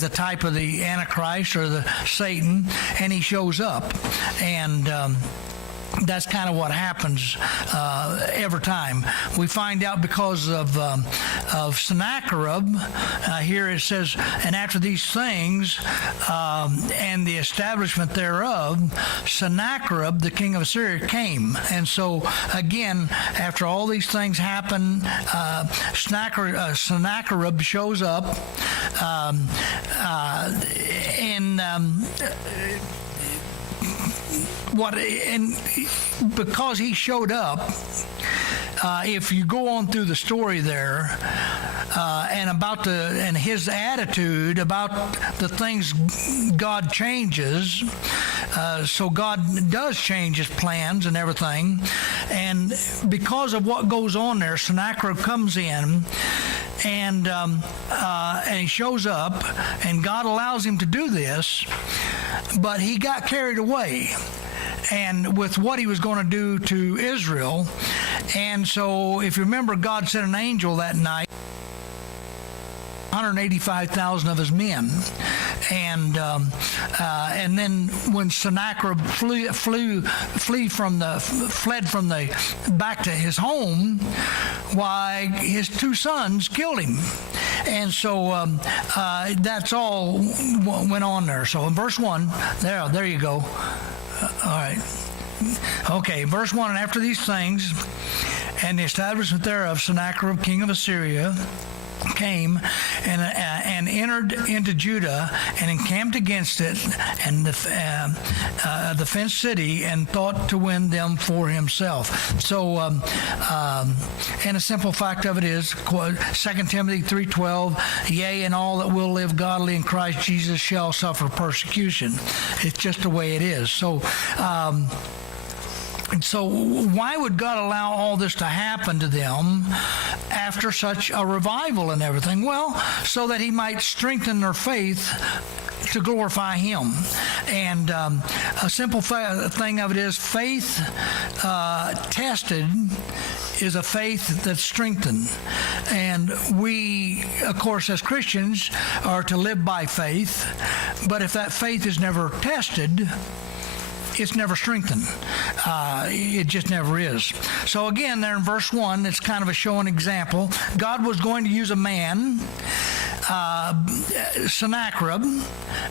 the type of the Antichrist or the Satan, and he shows up. And that's kind of what happens every time. We find out because of Sennacherib. Here it says, and after these things and the establishment thereof, Sennacherib, the king of Assyria, came. And so, again, after all these things happen, Sennacherib shows up, and because he showed up, if you go on through the story there, and his attitude about the things God changes, so God does change his plans and everything, and because of what goes on there, Sennacherib comes in, and he shows up, and God allows him to do this, but he got carried away and with what he was going to do to Israel. And so if you remember, God sent an angel that night, 185,000 of his men, and then when Sennacherib fled back to his home, why, his two sons killed him. And so that's all what went on there. So in verse 1, there you go. All right. Okay, verse 1, and after these things, and the establishment thereof, Sennacherib, king of Assyria, came and entered into Judah and encamped against it and the fenced city, and thought to win them for himself. So, and a simple fact of it is, 2 Timothy 3:12, yea, and all that will live godly in Christ Jesus shall suffer persecution. It's just the way it is. So, so why would God allow all this to happen to them after such a revival and everything? Well, so that he might strengthen their faith to glorify him. And a simple thing of it is, faith tested is a faith that's strengthened. And we, of course, as Christians, are to live by faith. But if that faith is never tested, it's never strengthened. It just never is. So again, there in verse 1, it's kind of a show and example. God was going to use a man, Sennacherib,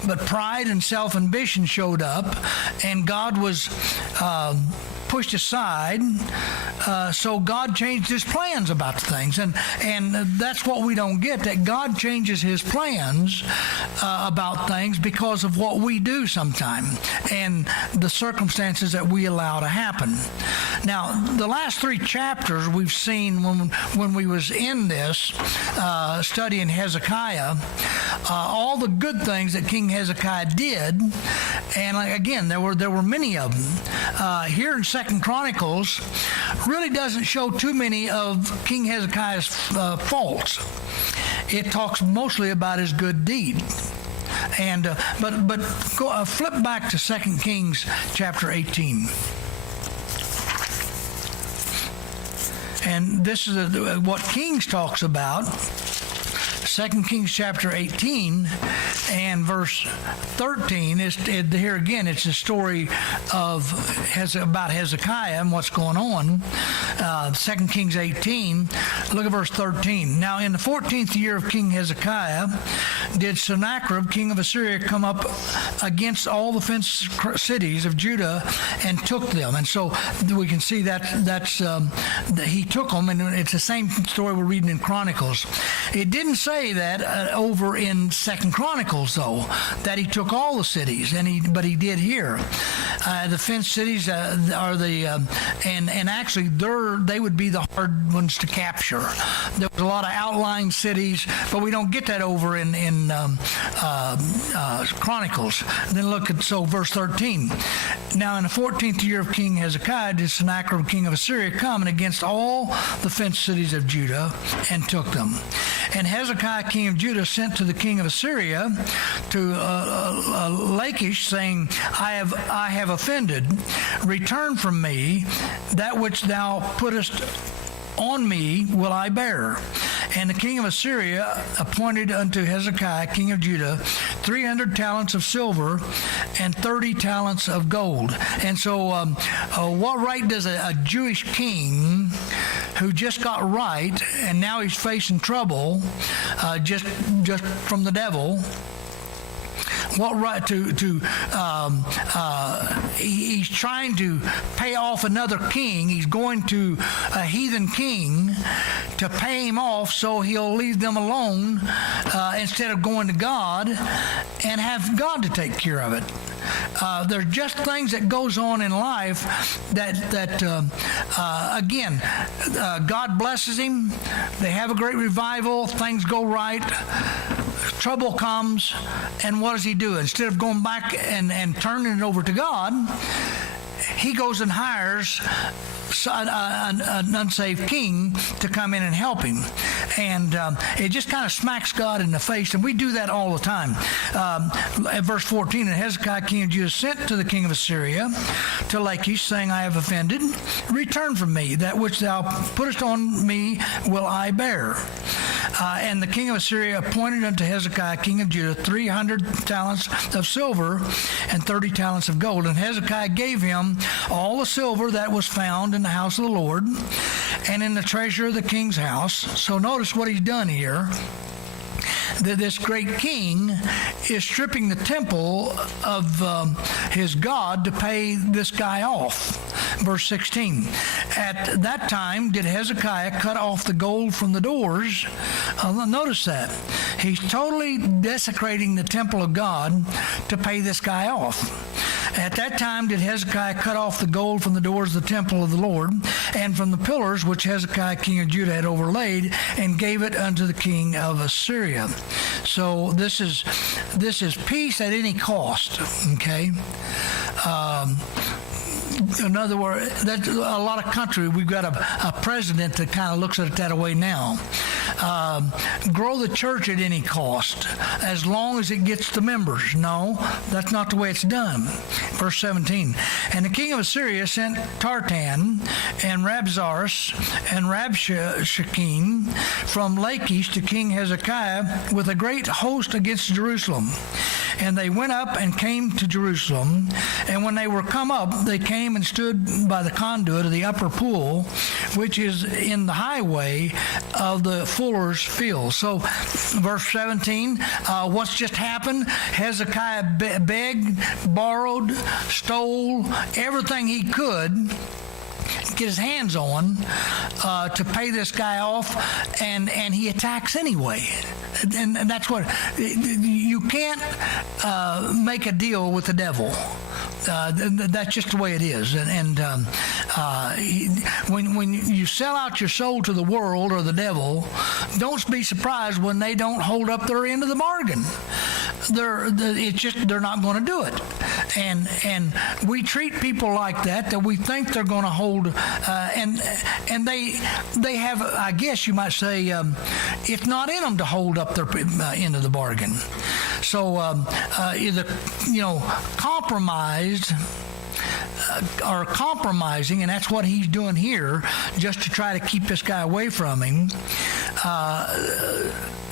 but pride and self-ambition showed up, and God was pushed aside, so God changed his plans about things, and that's what we don't get, that God changes his plans about things because of what we do sometime, and the circumstances that we allow to happen. Now, the last 3 chapters we've seen when we was in this, studying Hezekiah, all the good things that King Hezekiah did, and again, there were many of them. Here in 2 Chronicles really doesn't show too many of King Hezekiah's faults. It talks mostly about his good deed. And but go, flip back to 2 Kings chapter 18. And this is what Kings talks about. 2 Kings chapter 18 and verse 13 is here again. It's a story about Hezekiah and what's going on. 2 Kings 18. Look at verse 13. Now in the 14th year of King Hezekiah did Sennacherib, king of Assyria, come up against all the fenced cities of Judah and took them. And so we can see that he took them, and it's the same story we're reading in Chronicles. It didn't say that over in 2 Chronicles, though, that he took all the cities, but he did here. The fenced cities are and actually they would be the hard ones to capture. There was a lot of outlying cities, but we don't get that over in Chronicles. Then look at verse 13. Now in the 14th year of King Hezekiah did Sennacherib, king of Assyria, come and against all the fenced cities of Judah and took them. And Hezekiah, king of Judah, sent to the king of Assyria, to Lachish, saying, I have offended. Return from me that which thou puttest on me will I bear. And the king of Assyria appointed unto Hezekiah, king of Judah, 300 talents of silver and 30 talents of gold. And so what right does a Jewish king who just got right and now he's facing trouble just from the devil, what right he's trying to pay off another king. He's going to a heathen king to pay him off so he'll leave them alone instead of going to God and have God to take care of it. There's just things that goes on in life that again, God blesses him. They have a great revival. Things go right. Trouble comes, and what does he do? Instead of going back and turning it over to God, he goes and hires an unsaved king to come in and help him. And it just kind of smacks God in the face, and we do that all the time. At verse 14, and Hezekiah king of Judah sent to the king of Assyria to Lachish, saying, I have offended. Return from me. That which thou puttest on me will I bear. And the king of Assyria appointed unto Hezekiah king of Judah 300 talents of silver and 30 talents of gold. And Hezekiah gave him all the silver that was found in the house of the Lord and in the treasure of the king's house. So notice what he's done here. That this great king is stripping the temple of his God to pay this guy off. Verse 16, at that time did Hezekiah cut off the gold from the doors. Notice that. He's totally desecrating the temple of God to pay this guy off. At that time did Hezekiah cut off the gold from the doors of the temple of the Lord and from the pillars which Hezekiah king of Judah had overlaid, and gave it unto the king of Assyria. So this is peace at any cost. Okay. In other words, that's a lot of country. We've got a president that kind of looks at it that way now. Grow the church at any cost, as long as it gets the members. No, that's not the way it's done. Verse 17, and the king of Assyria sent Tartan and Rabzaris and Rabshakeh from Lachish to King Hezekiah with a great host against Jerusalem. And they went up and came to Jerusalem. And when they were come up, they came and stood by the conduit of the upper pool, which is in the highway of the fuller's field. So, verse 17, what's just happened? Hezekiah begged, borrowed, stole everything he could get his hands on to pay this guy off, and he attacks anyway. And that's what, you can't make a deal with the devil. That's just the way it is. And when you sell out your soul to the world or the devil, don't be surprised when they don't hold up their end of the bargain. They're not going to do it. And we treat people like that we think they're going to hold, and they have, I guess you might say, it's not in them to hold up their end of the bargain. So either compromised are compromising, and that's what he's doing here, just to try to keep this guy away from him.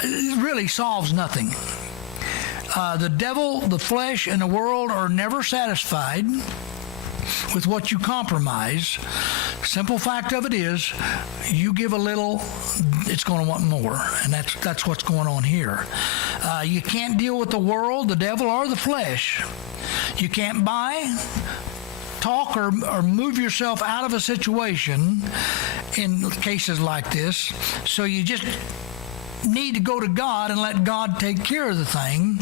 It really solves nothing. The devil, the flesh, and the world are never satisfied with what you compromise. Simple fact of it is, you give a little, it's going to want more, and that's what's going on here. You can't deal with the world, the devil, or the flesh. You can't buy, talk, or move yourself out of a situation in cases like this. So you just need to go to God and let God take care of the thing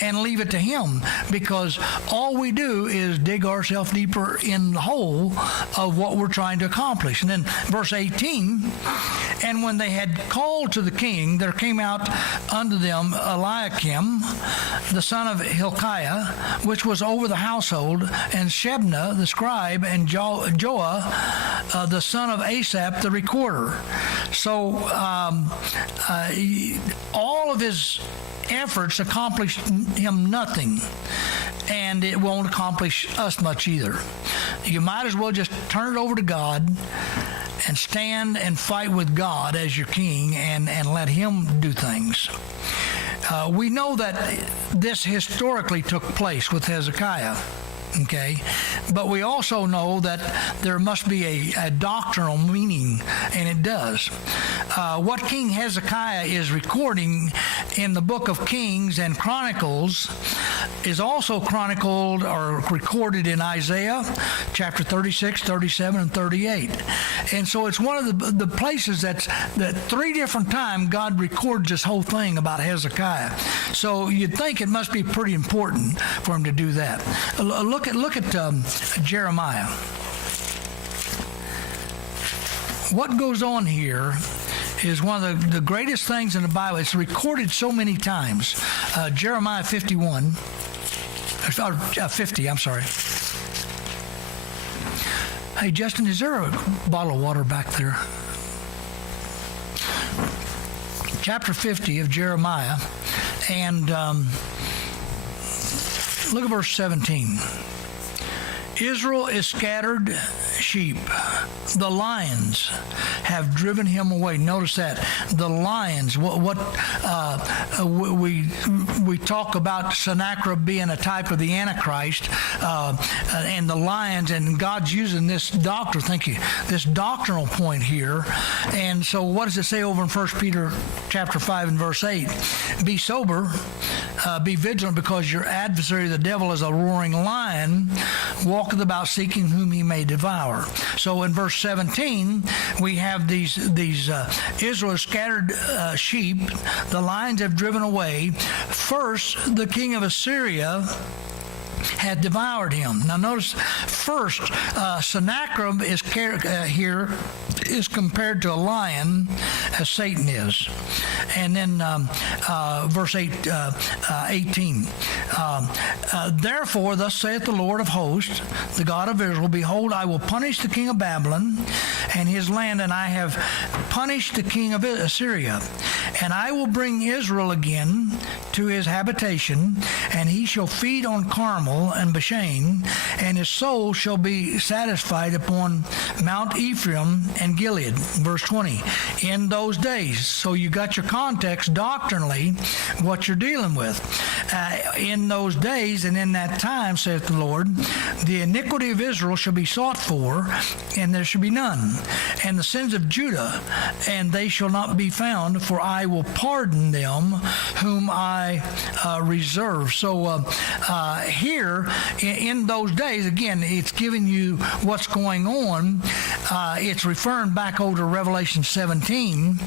and leave it to Him, because all we do is dig ourselves deeper in the hole of what we're trying to accomplish. And then verse 18, and when they had called to the king, there came out unto them Eliakim, the son of Hilkiah, which was over the household, and Shebna, the scribe, and Joah, the son of Asaph, the recorder. So all of his efforts accomplished him nothing, and it won't accomplish us much either. You might as well just turn it over to God and stand and fight with God as your king and let him do things. We know that this historically took place with Hezekiah. Okay, but we also know that there must be a doctrinal meaning, and it does. What King Hezekiah is recording in the book of Kings and Chronicles is also chronicled or recorded in Isaiah chapter 36, 37, and 38. And so it's one of the places that 3 different times God records this whole thing about Hezekiah. So you'd think it must be pretty important for him to do that. Look at Jeremiah. What goes on here is one of the greatest things in the Bible. It's recorded so many times. Jeremiah 51, or 50, I'm sorry. Hey, Justin, is there a bottle of water back there? Chapter 50 of Jeremiah, and look at verse 17. Israel is scattered sheep. The lions have driven him away. Notice that. The lions, we talk about Sennacherib being a type of the Antichrist, and the lions, and God's using this doctrine, thank you, this doctrinal point here. And so what does it say over in 1 Peter chapter 5 and verse 8? Be sober, be vigilant, because your adversary, the devil, is a roaring lion, walketh about seeking whom he may devour. So in verse 17, we have these Israel scattered sheep. The lions have driven away. First, the king of Assyria had devoured him. Now notice, first, Sennacherib is here is compared to a lion, as Satan is. And then verse 18. Therefore, thus saith the Lord of hosts, the God of Israel, behold, I will punish the king of Babylon and his land, and I have punished the king of Assyria. And I will bring Israel again to his habitation, and he shall feed on Carmel and Bashan, and his soul shall be satisfied upon Mount Ephraim and Gilead. Verse 20. In those days, so you got your context doctrinally, what you're dealing with. In those days and in that time, saith the Lord, the iniquity of Israel shall be sought for, and there shall be none. And the sins of Judah, and they shall not be found, for I will pardon them whom I reserve. So here, in those days, again, it's giving you what's going on. It's referring back over to Revelation 17.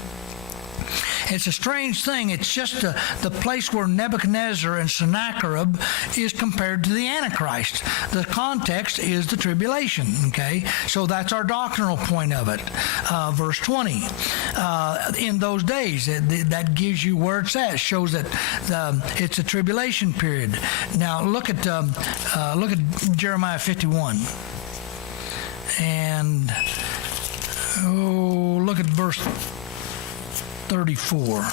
It's a strange thing. It's just the place where Nebuchadnezzar and Sennacherib is compared to the Antichrist. The context is the tribulation, okay? So that's our doctrinal point of it. Verse 20. In those days, that gives you where it's at. It shows that it's a tribulation period. Now, look at Jeremiah 51. And, look at verse 34.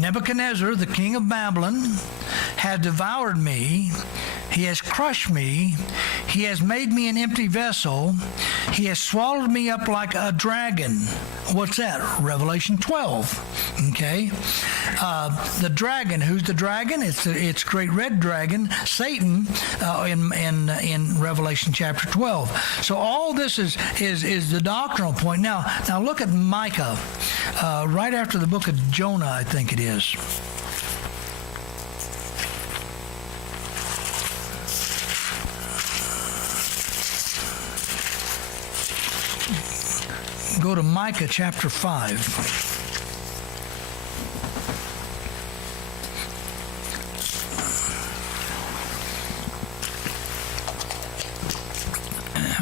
Nebuchadnezzar, the king of Babylon, has devoured me. He has crushed me. He has made me an empty vessel. He has swallowed me up like a dragon. What's that? Revelation 12. Okay. The dragon. Who's the dragon? It's great red dragon, Satan, in Revelation chapter 12. So all this is the doctrinal point. Now look at Micah, right after the book of Jonah, I think it is. Go to Micah chapter 5.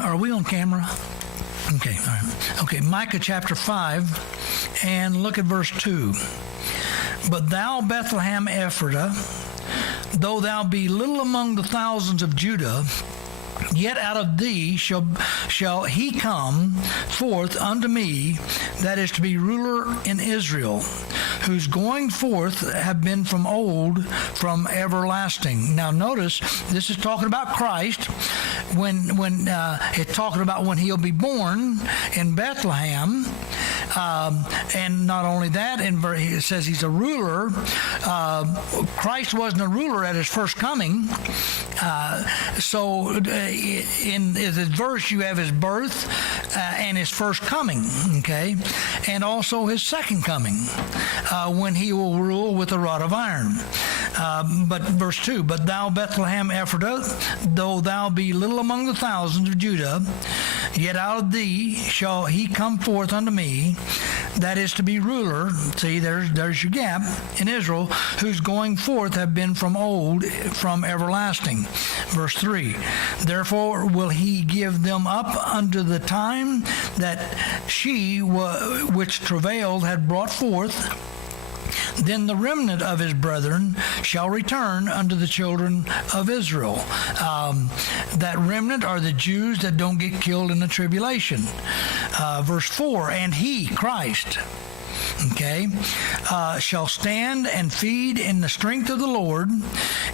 Are we on camera? Okay, all right. Okay, Micah chapter 5, and look at verse 2. But thou, Bethlehem Ephratah, though thou be little among the thousands of Judah, Yet out of thee shall he come forth unto me, that is to be ruler in Israel, whose going forth have been from old, from everlasting. Now notice, this is talking about Christ. When it's talking about when he'll be born in Bethlehem, and not only that, it says he's a ruler. Christ wasn't a ruler at his first coming. So in the verse you have his birth and his first coming, okay, and also his second coming, when he will rule with a rod of iron. But verse 2, but thou Bethlehem Ephratah, though thou be little among the thousands of Judah, yet out of thee shall he come forth unto me, that is to be ruler. See, there's your gap in Israel, whose going forth have been from old, from everlasting. Verse 3, therefore will he give them up unto the time that she which travailed had brought forth. Then the remnant of his brethren shall return unto the children of Israel. That remnant are the Jews that don't get killed in the tribulation. Verse 4, and he, Christ, okay, shall stand and feed in the strength of the Lord,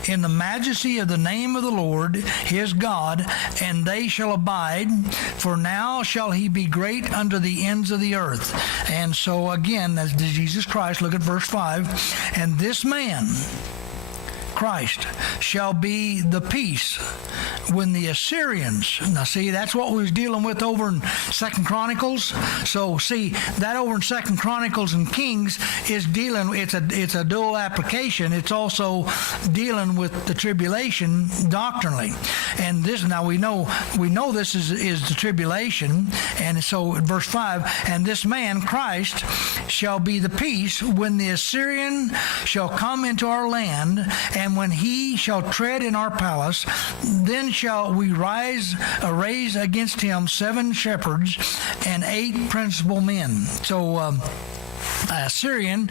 in the majesty of the name of the Lord his God, and they shall abide, for now shall he be great unto the ends of the earth. And so again, that's Jesus Christ. Look at verse 5. And this man, Christ, shall be the peace when the Assyrians. Now see, that's what we was dealing with over in 2 Chronicles. So see, that over in 2 Chronicles and Kings is dealing, it's a dual application. It's also dealing with the tribulation doctrinally. And this, now we know this is the tribulation. And so verse 5, and this man, Christ, shall be the peace when the Assyrian shall come into our land, and when he shall tread in our palace, then shall we raise against him 7 shepherds and 8 principal men. So Assyrian,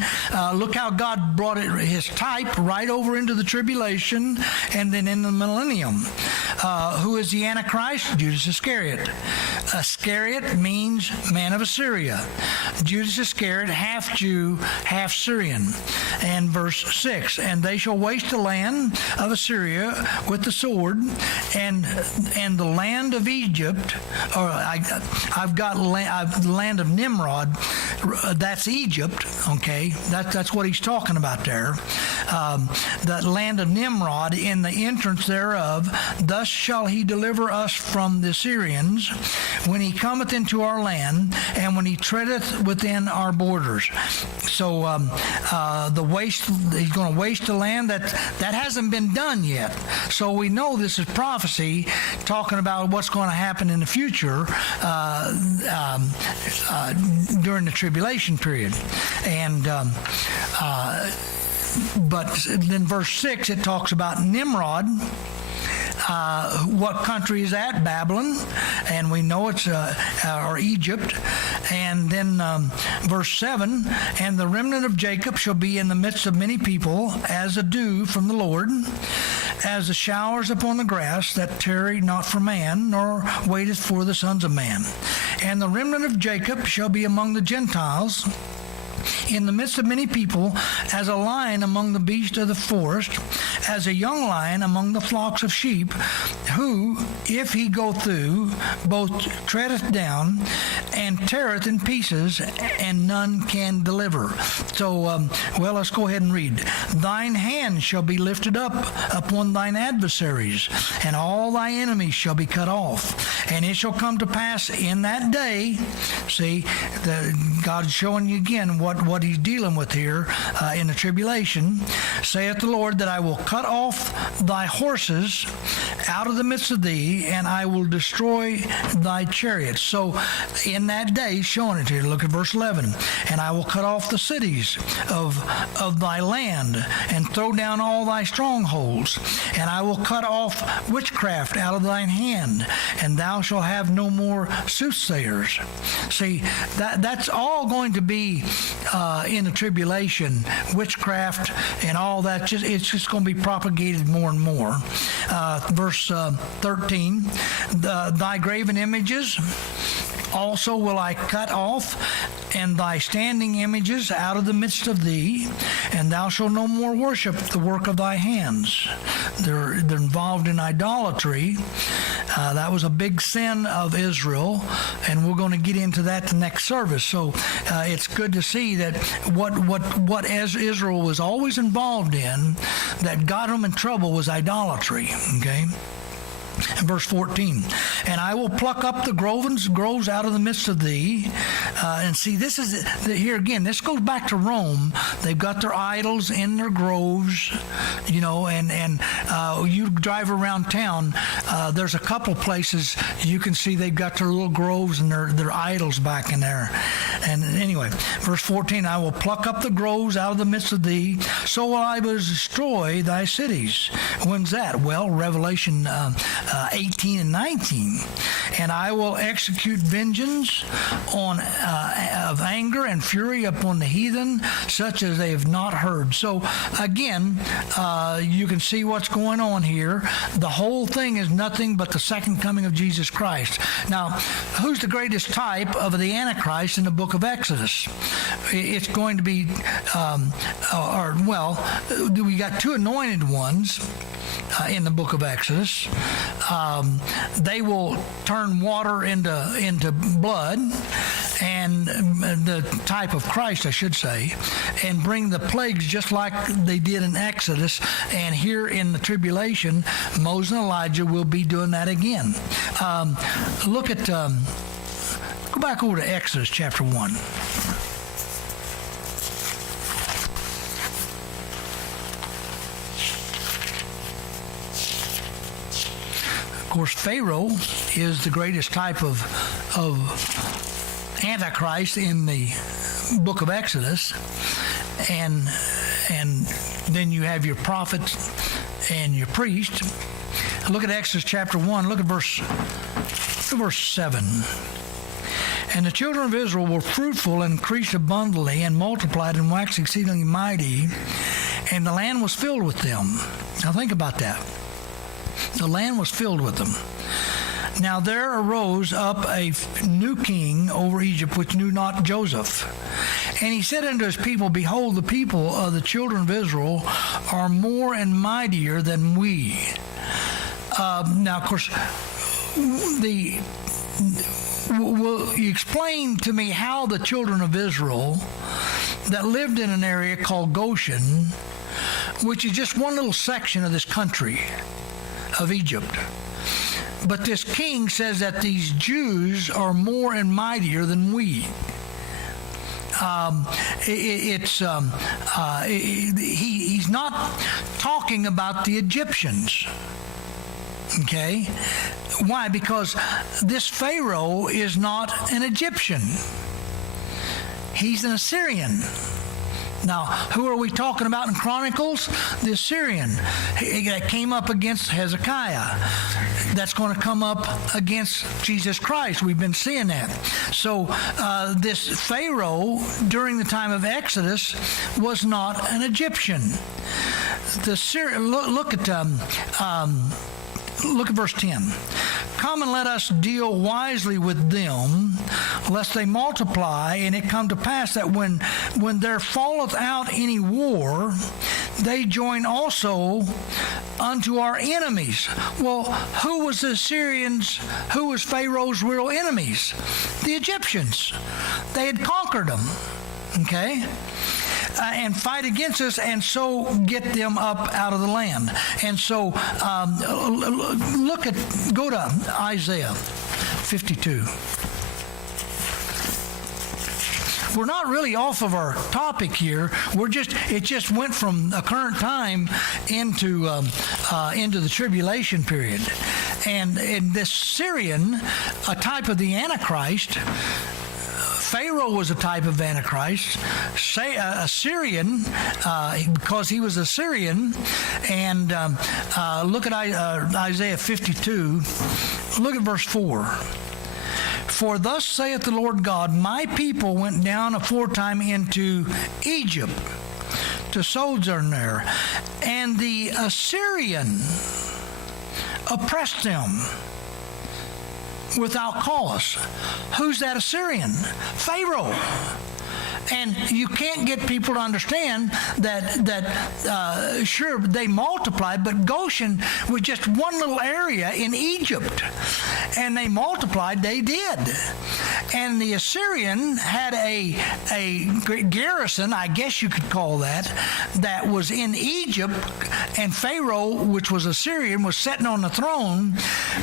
look how God brought his type right over into the tribulation and then in the millennium. Who is the Antichrist? Judas Iscariot. Iscariot means man of Assyria. Judas Iscariot, half Jew, half Syrian. And verse 6, and they shall waste the land of Assyria with the sword, and the land of Egypt, or I've got the land of Nimrod, that's Egypt, okay? That's what he's talking about there. That land of Nimrod in the entrance thereof, thus shall he deliver us from the Syrians when he cometh into our land, and when he treadeth within our borders. So the waste, he's going to waste the land, that hasn't been done yet. So we know this is prophecy talking about what's going to happen in the future during the tribulation period. And but then verse 6, it talks about Nimrod. What country is that? Babylon, and we know it's or Egypt. And then verse 7, and the remnant of Jacob shall be in the midst of many people, as a dew from the Lord, as the showers upon the grass, that tarry not for man, nor waiteth for the sons of man. And the remnant of Jacob shall be among the Gentiles, in the midst of many people, as a lion among the beasts of the forest, as a young lion among the flocks of sheep, who, if he go through, both treadeth down and teareth in pieces, and none can deliver. So, well, let's go ahead and read. Thine hand shall be lifted up upon thine adversaries, and all thy enemies shall be cut off. And it shall come to pass in that day, see, God's showing you again what he's dealing with here in the tribulation, saith the Lord, that I will cut off thy horses out of the midst of thee, and I will destroy thy chariots. So in that day, showing it here, look at verse 11, and I will cut off the cities of thy land, and throw down all thy strongholds, and I will cut off witchcraft out of thine hand, and thou shalt have no more soothsayers. See, that's all going to be in the tribulation, witchcraft and all that. It's just going to be propagated more and more. Verse 13, thy graven images also will I cut off, and thy standing images out of the midst of thee, and thou shalt no more worship the work of thy hands. They're involved in idolatry. That was a big sin of Israel, and we're going to get into that the next service. So it's good to see that what as Israel was always involved in, that got them in trouble, was idolatry. Okay. In verse 14, and I will pluck up the groves out of the midst of thee. And see, this is here again. This goes back to Rome. They've got their idols in their groves, and you drive around town. There's a couple places you can see they've got their little groves and their idols back in there. And anyway, verse 14, I will pluck up the groves out of the midst of thee, so will I destroy thy cities. When's that? Well, Revelation 18 and 19. And I will execute vengeance of anger and fury upon the heathen, such as they have not heard. So again, you can see what's going on here. The whole thing is nothing but the second coming of Jesus Christ. Now, who's the greatest type of the Antichrist in the book of Exodus? It's going to be, we got two anointed ones in the book of Exodus. They will turn water into blood, and the type of Christ, I should say, and bring the plagues just like they did in Exodus. And here in the tribulation, Moses and Elijah will be doing that again. Look at, go back over to Exodus chapter 1. Of course, Pharaoh is the greatest type of Antichrist in the book of Exodus, and then you have your prophets and your priests. Look at Exodus chapter 1. Look at verse 7. And the children of Israel were fruitful and increased abundantly and multiplied and waxed exceedingly mighty, and the land was filled with them. Now think about that. The land was filled with them. Now there arose up a new king over Egypt, which knew not Joseph. And he said unto his people, Behold, the people of the children of Israel are more and mightier than we. Now, of course, will you explain to me how the children of Israel that lived in an area called Goshen, which is just one little section of this country of Egypt, but this king says that these Jews are more and mightier than we. He's not talking about the Egyptians. Okay? Why? Because this Pharaoh is not an Egyptian. He's an Assyrian. Now, who are we talking about in Chronicles? The Assyrian that came up against Hezekiah. That's going to come up against Jesus Christ. We've been seeing that. So this Pharaoh during the time of Exodus was not an Egyptian. Look at verse 10. Come and let us deal wisely with them, lest they multiply, and it come to pass that when there falleth out any war, they join also unto our enemies. Well, who was the Assyrians? Who was Pharaoh's real enemies? The Egyptians. They had conquered them. Okay? And fight against us, and so get them up out of the land. And so go to Isaiah 52. We're not really off of our topic here. It just went from a current time into the tribulation period. And in this Syrian, a type of the Antichrist, Pharaoh was a type of Antichrist, Assyrian, because he was Assyrian. And look at Isaiah 52. Look at verse 4. For thus saith the Lord God, my people went down aforetime into Egypt to sojourn there, and the Assyrian oppressed them without cause. Who's that Assyrian? Pharaoh. And you can't get people to understand that sure, they multiplied, but Goshen was just one little area in Egypt. And they multiplied, they did. And the Assyrian had a garrison, I guess you could call that was in Egypt, and Pharaoh, which was Assyrian, was sitting on the throne,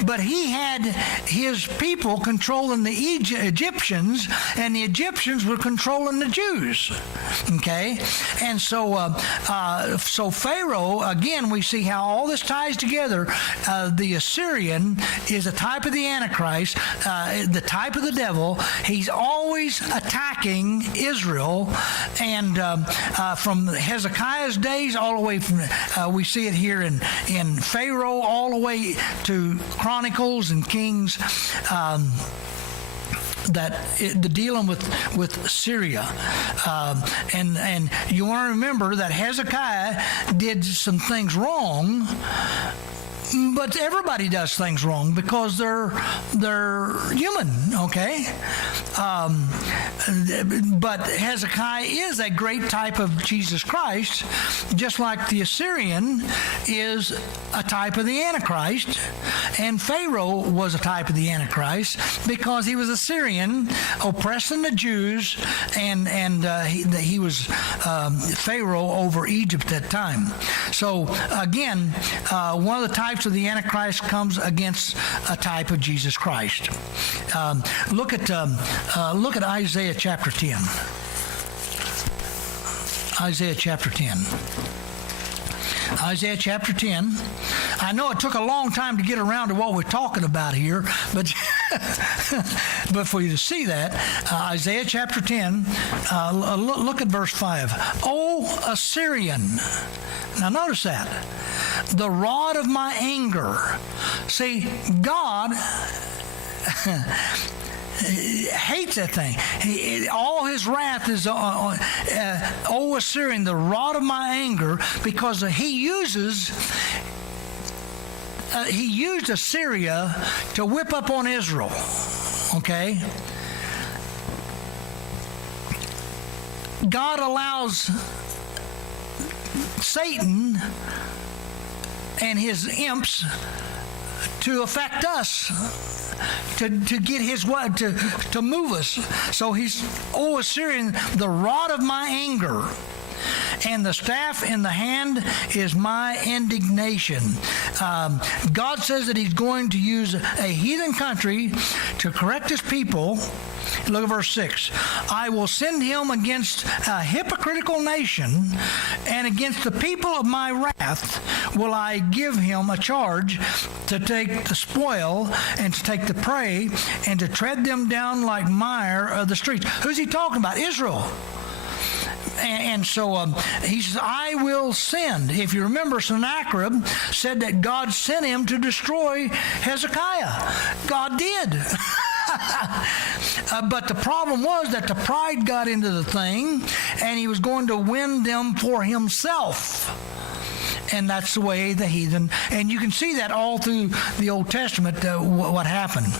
but he had his people controlling the Egyptians, and the Egyptians were controlling the Jews. Okay? And so Pharaoh, again, we see how all this ties together. The Assyrian is a type of the Antichrist, the type of the devil. He's always attacking Israel, and from Hezekiah's days all the way from, we see it here in Pharaoh, all the way to Chronicles and Kings, the dealing with Syria, and you want to remember that Hezekiah did some things wrong, but everybody does things wrong because they're human, okay? But Hezekiah is a great type of Jesus Christ, just like the Assyrian is a type of the Antichrist, and Pharaoh was a type of the Antichrist because he was Assyrian, oppressing the Jews, and he was Pharaoh over Egypt at that time. So again, one of the types of the Antichrist comes against a type of Jesus Christ. Look at Isaiah chapter 10. Isaiah chapter 10. Isaiah chapter 10. I know it took a long time to get around to what we're talking about here, but but for you to see that, Isaiah chapter 10, look at verse 5. O Assyrian. Now notice that. The rod of my anger. See, God hates that thing. All his wrath is on O Assyrian, the rod of my anger, because he used Assyria to whip up on Israel. Okay? God allows Satan and his imps to affect us, to get his word, to move us. So he's, O Assyrian, the rod of my anger, and the staff in the hand is my indignation. God says that he's going to use a heathen country to correct his people. Look at verse 6. I will send him against a hypocritical nation, and against the people of my wrath will I give him a charge to take the spoil and to take the prey and to tread them down like mire of the streets. Who's he talking about? Israel. And so he says, I will send. If you remember, Sennacherib said that God sent him to destroy Hezekiah. God did. But the problem was that the pride got into the thing, and he was going to win them for himself. And that's the way the heathen, and you can see that all through the Old Testament, what happened.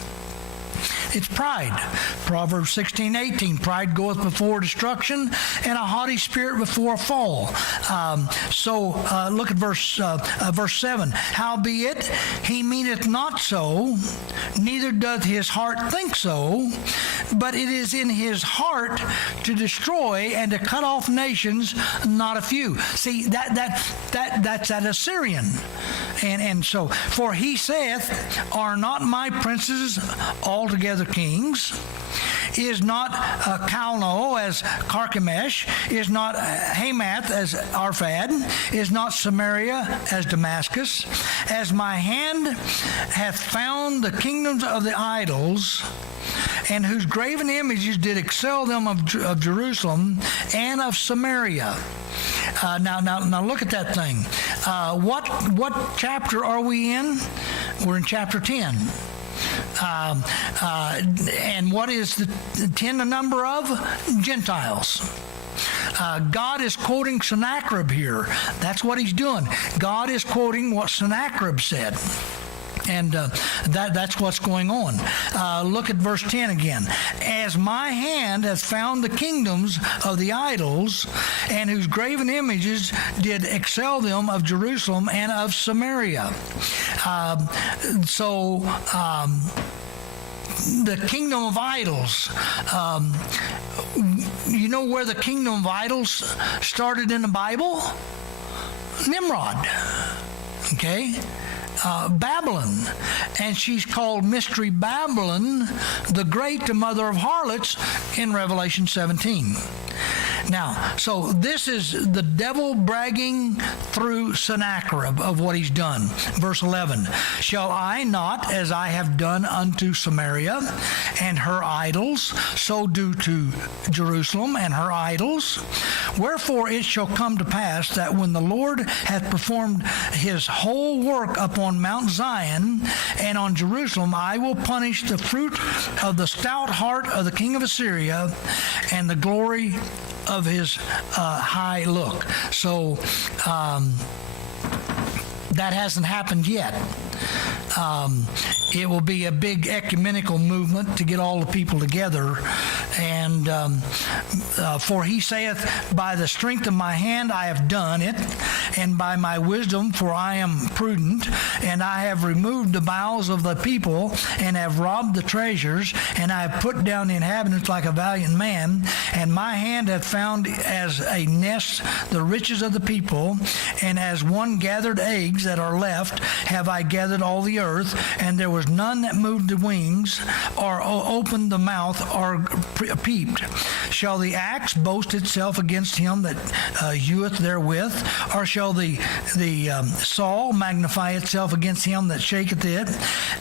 It's pride. Proverbs 16:18. Pride goeth before destruction, and a haughty spirit before a fall. Look at verse 7. Howbeit he meaneth not so, neither doth his heart think so, but it is in his heart to destroy and to cut off nations, not a few. See, that's that Assyrian. And so, for he saith, are not my princes altogether kings? Is not Calno as Carchemish? Is not Hamath as Arphad? Is not Samaria as Damascus? As my hand hath found the kingdoms of the idols, and whose graven images did excel them of Jerusalem and of Samaria. Now look at that thing. What chapter are we in? We're in chapter 10. And what is the 10 the number of? Gentiles. God is quoting Sennacherib here. That's what he's doing. God is quoting what Sennacherib said. And that's what's going on. Look at verse 10 again. As my hand has found the kingdoms of the idols, and whose graven images did excel them of Jerusalem and of Samaria. The kingdom of idols. You know where the kingdom of idols started in the Bible? Nimrod. Okay? Babylon, and she's called Mystery Babylon the Great, the mother of harlots, in Revelation 17. Now, so this is the devil bragging through Sennacherib of what he's done. Verse 11, shall I not, as I have done unto Samaria and her idols, so do to Jerusalem and her idols? Wherefore it shall come to pass that when the Lord hath performed his whole work upon Mount Zion and on Jerusalem, I will punish the fruit of the stout heart of the king of Assyria and the glory of his high look. So that hasn't happened yet. It will be a big ecumenical movement to get all the people together. And for he saith, by the strength of my hand I have done it, and by my wisdom, for I am prudent, and I have removed the bowels of the people, and have robbed the treasures, and I have put down the inhabitants like a valiant man, and my hand hath found as a nest the riches of the people, and as one gathered eggs that are left, have I gathered all the earth, and there was none that moved the wings, or opened the mouth, or peeped. Shall the axe boast itself against him that heweth therewith, or shall the saw magnify itself against him that shaketh it,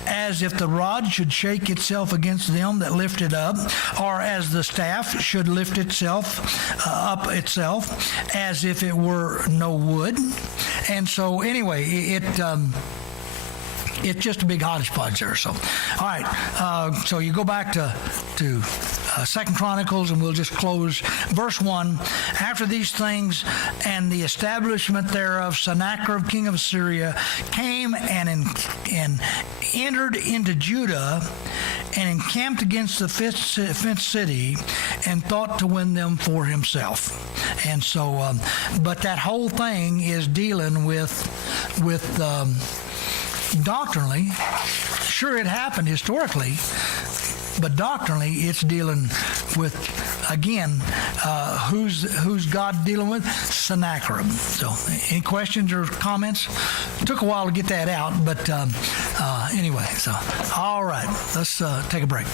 as if the rod should shake itself against them that lift it up, or as the staff should lift itself up itself, as if it were no wood? And so anyway, it's just a big hodgepodge there. So, all right. So you go back to 2 Chronicles, and we'll just close. Verse 1, after these things and the establishment thereof, Sennacherib, king of Assyria, came and entered into Judah and encamped against the fenced city and thought to win them for himself. And so, but that whole thing is dealing with doctrinally, sure it happened historically, but doctrinally it's dealing with, again, who's God dealing with? Sennacherib. So any questions or comments? Took a while to get that out, but anyway, so all right, let's take a break.